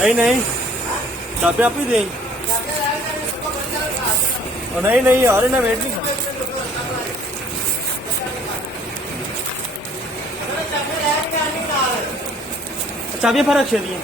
नहीं नहीं चाबी आप ही दे नहीं नहीं यार इन्हें वेट नहीं करना चाबी फिर अच्छे दी